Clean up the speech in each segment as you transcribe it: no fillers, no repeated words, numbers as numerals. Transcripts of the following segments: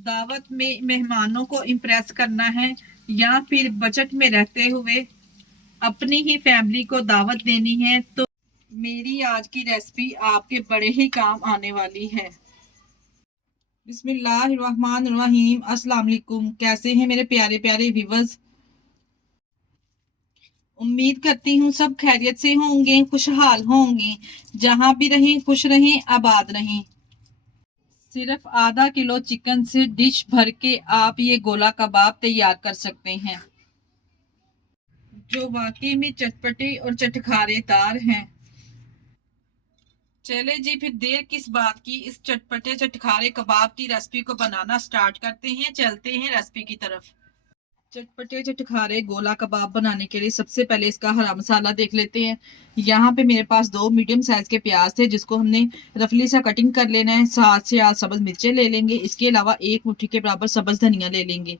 दावत में मेहमानों को इम्प्रेस करना है या फिर बजट में रहते हुए अपनी ही फैमिली को दावत देनी है तो मेरी आज की रेसिपी आपके बड़े ही काम आने वाली है। बिस्मिल्लाहिर्रहमानिर्रहीम। अस्सलाम वालेकुम। कैसे हैं मेरे प्यारे प्यारे व्यूवर्स। उम्मीद करती हूँ सब खैरियत से होंगे, खुशहाल होंगे। जहां भी रहें खुश रहें, आबाद रहें। सिर्फ आधा किलो चिकन से डिश भर के आप ये गोला कबाब तैयार कर सकते हैं, जो वाकई में चटपटे और चटखारेदार हैं। चले जी, फिर देर किस बात की, इस चटपटे चटखारे कबाब की रेसिपी को बनाना स्टार्ट करते हैं। चलते हैं रेसिपी की तरफ। चटपटे चटखारे गोला कबाब बनाने के लिए सबसे पहले इसका हरा मसाला देख लेते हैं। यहाँ पे मेरे पास 2 मीडियम साइज के प्याज थे, जिसको हमने रफली सा कटिंग कर लेना है। 7 से 8 सब्ज मिर्चें ले लेंगे। इसके अलावा 1 मुट्ठी के बराबर सब्ज धनिया ले लेंगे।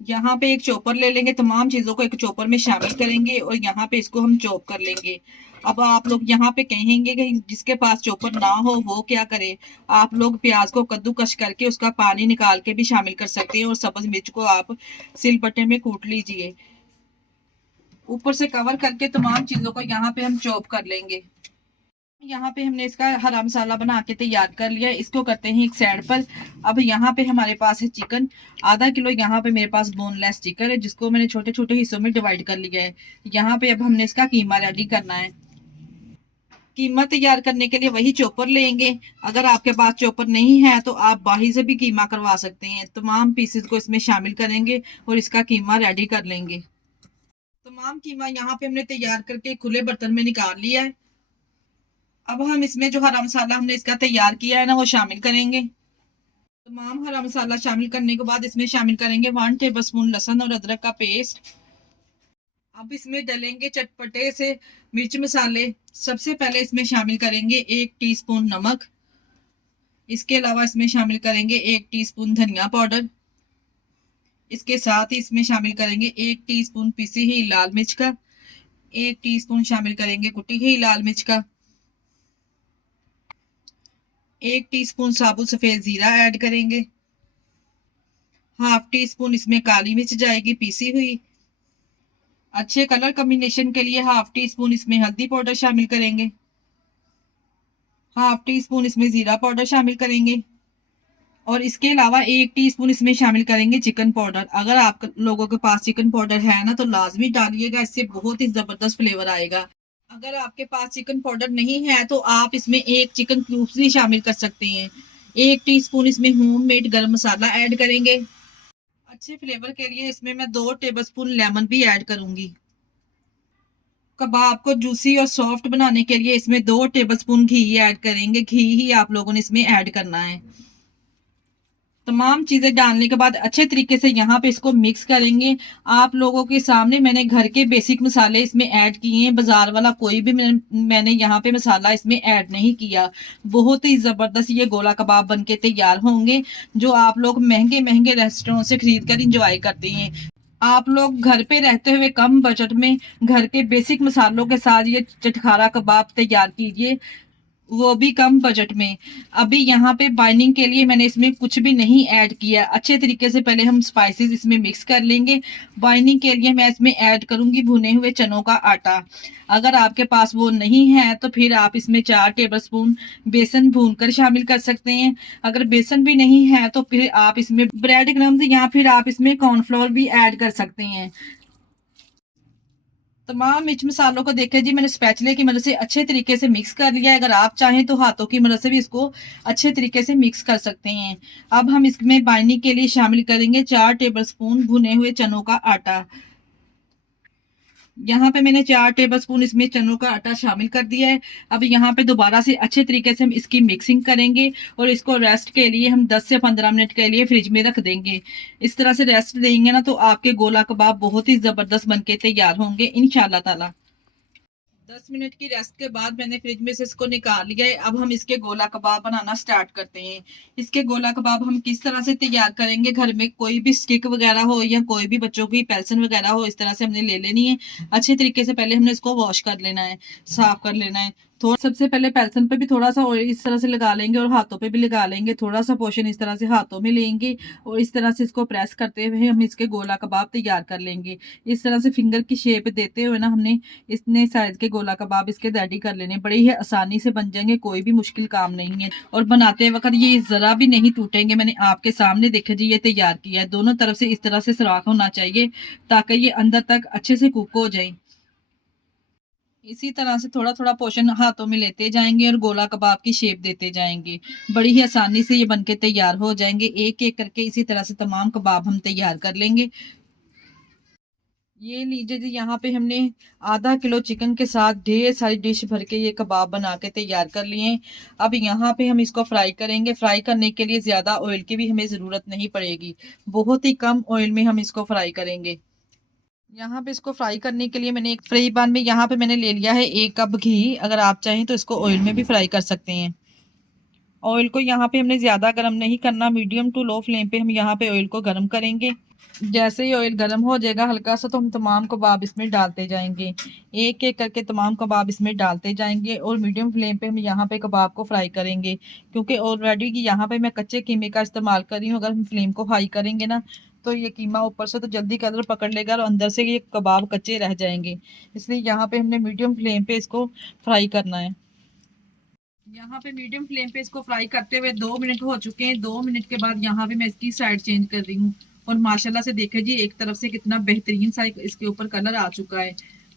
यहाँ पे एक चॉपर ले लेंगे। तमाम चीजों को एक चॉपर में शामिल करेंगे और यहाँ पे इसको हम चॉप कर लेंगे। अब आप लोग यहाँ पे कहेंगे कि जिसके पास चॉपर ना हो वो क्या करे। आप लोग प्याज को कद्दूकश करके उसका पानी निकाल के भी शामिल कर सकते हैं और सब्ज मिर्च को आप सिलबट्टे में कूट लीजिए। ऊपर से कवर करके तमाम चीजों को यहाँ पे हम चॉप कर लेंगे। यहाँ पे हमने इसका हरा मसाला बना के तैयार कर लिया है। इसको करते हैं एक साइड पर। अब यहाँ पे हमारे पास है चिकन। आधा किलो यहाँ पे मेरे पास बोनलेस चिकन है, जिसको मैंने छोटे छोटे हिस्सों में डिवाइड कर लिया है। यहाँ पे अब हमने इसका कीमा रेडी करना है। कीमा तैयार करने के लिए वही चॉपर लेंगे। अगर आपके पास चॉपर नहीं है तो आप बाही से भी कीमा करवा सकते हैं। तमाम पीसेस को इसमें शामिल करेंगे और इसका कीमा रेडी कर लेंगे। तमाम कीमा यहाँ पे हमने तैयार करके खुले बर्तन में निकाल लिया है। अब हम इसमें जो हरा मसाला हमने इसका तैयार किया है ना, वो शामिल करेंगे। तमाम हरा मसाला शामिल करने के बाद इसमें शामिल करेंगे 1 टेबल स्पून लहसुन और अदरक का पेस्ट। अब इसमें डालेंगे चटपटे से मिर्च मसाले। सबसे पहले इसमें शामिल करेंगे 1 टीस्पून नमक। इसके अलावा इसमें शामिल करेंगे 1 टीस्पून धनिया पाउडर। इसके साथ ही इसमें शामिल करेंगे 1 टीस्पून पिसी हुई लाल मिर्च का। 1 टीस्पून शामिल करेंगे कुटी हुई लाल मिर्च का। 1 टीस्पून साबुत सफेद जीरा ऐड करेंगे। ½ टीस्पून इसमें काली मिर्च जाएगी पीसी हुई। अच्छे कलर कॉम्बिनेशन के लिए ½ टीस्पून इसमें हल्दी पाउडर शामिल करेंगे। ½ टीस्पून इसमें जीरा पाउडर शामिल करेंगे और इसके अलावा 1 टीस्पून इसमें शामिल करेंगे चिकन पाउडर। अगर आप लोगों के पास चिकन पाउडर है ना, तो लाजमी डालिएगा, इससे बहुत ही जबरदस्त फ्लेवर आएगा। अगर आपके पास चिकन पाउडर नहीं है तो आप इसमें एक चिकन क्यूब्स भी शामिल कर सकते हैं। 1 टीस्पून इसमें होममेड गरम मसाला ऐड करेंगे। अच्छे फ्लेवर के लिए इसमें मैं 2 टेबलस्पून लेमन भी ऐड करूंगी। कबाब को जूसी और सॉफ्ट बनाने के लिए इसमें 2 टेबलस्पून घी ऐड करेंगे। घी ही आप लोगों ने इसमें ऐड करना है। तमाम चीजें डालने के बाद अच्छे तरीके से यहाँ पे इसको मिक्स करेंगे। आप लोगों के सामने मैंने घर के बेसिक मसाले इसमें ऐड किए हैं। बाजार वाला कोई भी मैंने यहाँ पे मसाला इसमें ऐड नहीं किया। बहुत ही जबरदस्त ये गोला कबाब बनके तैयार होंगे, जो आप लोग महंगे महंगे रेस्टोरेंट से खरीद कर इंजॉय करते हैं। आप लोग घर पे रहते हुए कम बजट में घर के बेसिक मसालों के साथ ये चटखारा कबाब तैयार कीजिए, वो भी कम बजट में। अभी यहाँ पे बाइंडिंग के लिए मैंने इसमें कुछ भी नहीं ऐड किया। अच्छे तरीके से पहले हम स्पाइसेस इसमें मिक्स कर लेंगे। बाइंडिंग के लिए मैं इसमें ऐड करूंगी भुने हुए चनों का आटा। अगर आपके पास वो नहीं है तो फिर आप इसमें 4 टेबलस्पून बेसन भून कर शामिल कर सकते हैं। अगर बेसन भी नहीं है तो फिर आप इसमें ब्रेड क्रम्स या फिर आप इसमें कॉर्नफ्लोर भी ऐड कर सकते हैं। तमाम मिर्च मसालों को देखें जी, मैंने स्पैचुले की मदद से अच्छे तरीके से मिक्स कर लिया है। अगर आप चाहें तो हाथों की मदद से भी इसको अच्छे तरीके से मिक्स कर सकते हैं। अब हम इसमें बाइंडिंग के लिए शामिल करेंगे 4 टेबलस्पून भुने हुए चनों का आटा। यहाँ पे मैंने 4 टेबलस्पून इसमें चनों का आटा शामिल कर दिया है। अब यहाँ पे दोबारा से अच्छे तरीके से हम इसकी मिक्सिंग करेंगे और इसको रेस्ट के लिए हम 10 से 15 मिनट के लिए फ्रिज में रख देंगे। इस तरह से रेस्ट देंगे ना, तो आपके गोला कबाब बहुत ही जबरदस्त बनके तैयार होंगे इंशाल्लाह ताला। 10 मिनट की रेस्ट के बाद मैंने फ्रिज में से इसको निकाल लिया है। अब हम इसके गोला कबाब बनाना स्टार्ट करते हैं। इसके गोला कबाब हम किस तरह से तैयार करेंगे, घर में कोई भी स्टिक वगैरह हो या कोई भी बच्चों की पेल्सन वगैरह हो, इस तरह से हमने ले लेनी है। अच्छे तरीके से पहले हमने इसको वॉश कर लेना है, साफ कर लेना है। थोड़ा सबसे पहले पैल्सन पे भी थोड़ा सा ऑयल इस तरह से लगा लेंगे और हाथों पे भी लगा लेंगे। थोड़ा सा पोर्शन इस तरह से हाथों में लेंगे और इस तरह से इसको प्रेस करते हुए हम इसके गोला कबाब तैयार कर लेंगे। इस तरह से फिंगर की शेप देते हुए ना हमने इतने साइज के गोला कबाब इसके रेडी कर लेने। बड़े ही आसानी से बन जाएंगे, कोई भी मुश्किल काम नहीं है और बनाते वक्त ये ज़रा भी नहीं टूटेंगे। मैंने आपके सामने देखा जी ये तैयार किया है। दोनों तरफ से इस तरह से सुराख होना चाहिए ताकि ये अंदर तक अच्छे से कुक हो जाए। इसी तरह से थोड़ा थोड़ा पोर्शन हाथों में लेते जाएंगे और गोला कबाब की शेप देते जाएंगे। बड़ी ही आसानी से ये बनके तैयार हो जाएंगे। एक एक करके इसी तरह से तमाम कबाब हम तैयार कर लेंगे। ये लीजिए जी, यहाँ पे हमने आधा किलो चिकन के साथ ढेर सारी डिश भर के ये कबाब बना के तैयार कर लिए। अब यहाँ पे हम इसको फ्राई करेंगे। फ्राई करने के लिए ज़्यादा ऑयल की भी हमें ज़रूरत नहीं पड़ेगी, बहुत ही कम ऑयल में हम इसको फ्राई करेंगे। यहाँ पे इसको फ्राई करने के लिए मैंने एक फ्राई पैन में यहाँ पे मैंने ले लिया है 1 कप घी। अगर आप चाहें तो इसको ऑयल में भी फ्राई कर सकते हैं। ऑयल को यहाँ पे हमने ज़्यादा गर्म नहीं करना, मीडियम टू लो फ्लेम पे हम यहाँ पे ऑयल को गर्म करेंगे। जैसे ही ऑयल गर्म हो जाएगा हल्का सा तो हम तमाम कबाब इसमें डालते जाएंगे। एक एक करके तमाम कबाब इसमें डालते जाएंगे और मीडियम फ्लेम पे हम यहाँ पे कबाब को फ्राई करेंगे, क्योंकि ऑलरेडी यहाँ पे मैं कच्चे कीमे का इस्तेमाल कर रही हूँ। अगर हम फ्लेम को हाई करेंगे ना तो ये कीमा ऊपर से तो जल्दी कलर पकड़ लेगा और अंदर से ये कबाब कच्चे रह जाएंगे। इसलिए यहाँ पे हमने मीडियम फ्लेम पे इसको फ्राई करना है। यहाँ पे मीडियम फ्लेम पे इसको फ्राई करते हुए 2 मिनट हो चुके हैं। 2 मिनट के बाद यहाँ पे मैं इसकी साइड चेंज कर रही हूँ और माशाल्लाह से देखिए जी एक तरफ से कितना बेहतरीन सा इसके ऊपर कलर आ चुका है।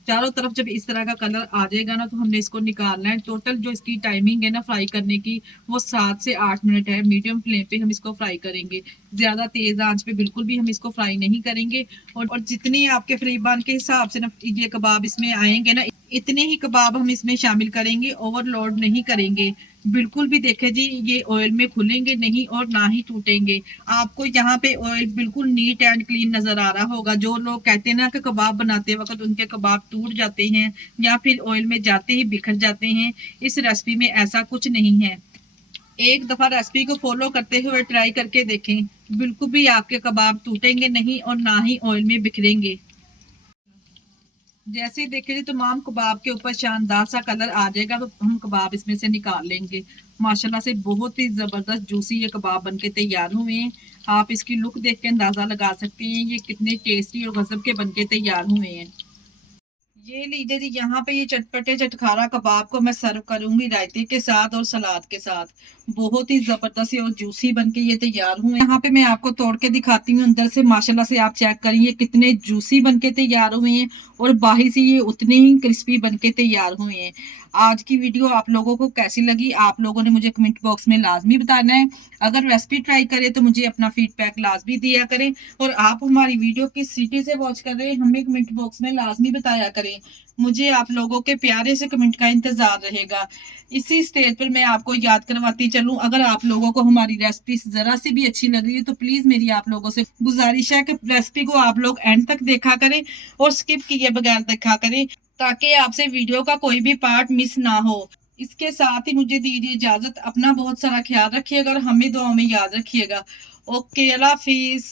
चारों तरफ जब इस तरह का कलर आ जाएगा ना तो हमने इसको निकालना है। टोटल जो इसकी टाइमिंग है ना फ्राई करने की वो 7 से 8 मिनट है। मीडियम फ्लेम पे हम इसको फ्राई करेंगे, ज्यादा तेज आंच पे बिल्कुल भी हम इसको फ्राई नहीं करेंगे। और जितनी आपके फ्रीबान के हिसाब से ना ये कबाब इसमें आएंगे ना इतने ही कबाब हम इसमें शामिल करेंगे, ओवरलोड नहीं करेंगे बिल्कुल भी। देखे जी ये ऑयल में खुलेंगे नहीं और ना ही टूटेंगे। आपको यहाँ पे ऑयल बिल्कुल नीट एंड क्लीन नजर आ रहा होगा। जो लोग कहते हैं ना कि कबाब बनाते वक्त उनके कबाब टूट जाते हैं या फिर ऑयल में जाते ही बिखर जाते हैं, इस रेसिपी में ऐसा कुछ नहीं है। एक दफा रेसिपी को फॉलो करते हुए ट्राई करके देखें, बिल्कुल भी आपके कबाब टूटेंगे नहीं और ना ही ऑयल में बिखरेंगे। जैसे ही देखें तमाम कबाब के ऊपर शानदार सा कलर आ जाएगा तो हम कबाब इसमें से निकाल लेंगे। माशाल्लाह से बहुत ही जबरदस्त जूसी ये कबाब बनके तैयार हुए हैं। आप इसकी लुक देख के अंदाजा लगा सकते हैं ये कितने टेस्टी और गजब के बनके तैयार हुए हैं। ये लीजिए जी, यहाँ पे ये चटपटे चटखारा कबाब को मैं सर्व करूंगी रायते के साथ और सलाद के साथ। बहुत ही जबरदस्त और जूसी बनके ये तैयार हुए। यहाँ पे मैं आपको तोड़ के दिखाती हूँ अंदर से। माशाल्लाह से आप चेक करिए कितने जूसी बनके तैयार हुए हैं और बाहर से ये उतने ही क्रिस्पी बनके तैयार हुए हैं। आज की वीडियो आप लोगों को कैसी लगी आप लोगों ने मुझे कमेंट बॉक्स में लाजमी बताना है। अगर रेसिपी ट्राई करें तो मुझे अपना फीडबैक लाजमी दिया करें और आप हमारी वीडियो किस सिटी से वॉच कर रहे हैं हमें कमेंट बॉक्स में लाजमी बताया करें। मुझे आप लोगों के प्यारे से कमेंट का इंतजार रहेगा। इसी स्टेज पर मैं आपको याद करवाती चलूं, अगर आप लोगों को हमारी रेसिपी जरा सी भी अच्छी लग रही है तो प्लीज मेरी आप लोगों से गुजारिश है कि रेसिपी को आप लोग एंड तक देखा करें और स्किप किए बगैर देखा करें, ताकि आपसे वीडियो का कोई भी पार्ट मिस ना हो। इसके साथ ही मुझे दीजिए इजाजत। अपना बहुत सारा ख्याल रखिएगा और हमें दुआ में याद रखिएगा। ओके, अल्लाह हाफिज।